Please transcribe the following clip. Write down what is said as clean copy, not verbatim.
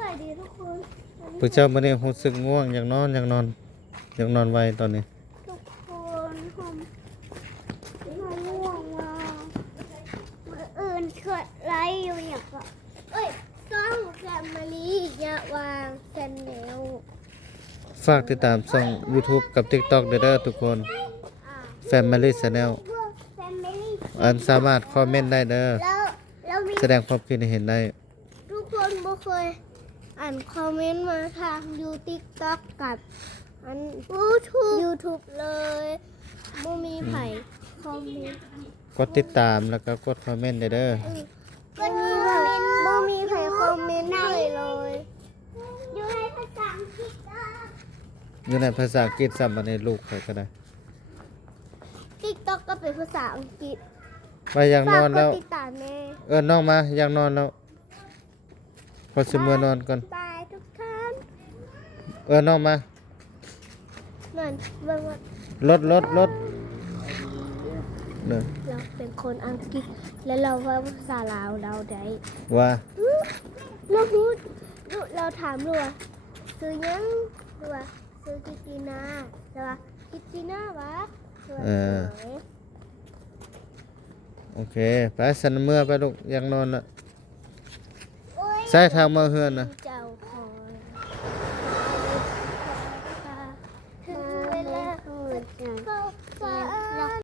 วัสดีทุกคน ผู้เจ้ามื้อนี้รู้สึกง่วงอยากนอนไวตอนนี้ทุกคนผมง่วงว่ะมื้ออื่นเกิดไรอยู่อย่างก็ต้องแฟมิลี่อย่าวางแชนแนล ฝากติดตามช่อง YouTube กับ TikTok เด้อทุกคน Family Channel แฟมิลี่ อันสามารถคอมเมนต์ได้เด้อแล้วมี แสดงความคิดเห็นได้ ทุกคนบ่เคยอ่านคอมเมนต์มาทางTikTok กับอัน YouTube เลยบ่มีไผคอมเมนต์ กดติดตามแล้วก็กดคอมเมนต์ได้เด้อ บ่มีใครคอมเมนต์เลยอยู่ในภาษาอังกฤษ อยู่ในภาษาอังกฤษซ้ำมาในลูกใครก็ได้ TikTok ก็เป็นภาษาอังกฤษ ไปอยากนอนแล้ว ฝากกดติดตามแม่ น้องมาอยากนอนแล้วพอสิมื้อนอนก่อน บายทุกท่าน น้องมา นั่นเบิ่งว่า รถเด้อ เราเป็นคนอังกฤษและเราว่าภาษาลาวเราได้ ว่า เราพูดเราถามรัวซื้อยังรัวซื้อกิตินารัวกิตินาวะรัวสวย โอเคไปสันเมื่อไปลูกอยากนอนละใช้ทางมาเฮือนนะ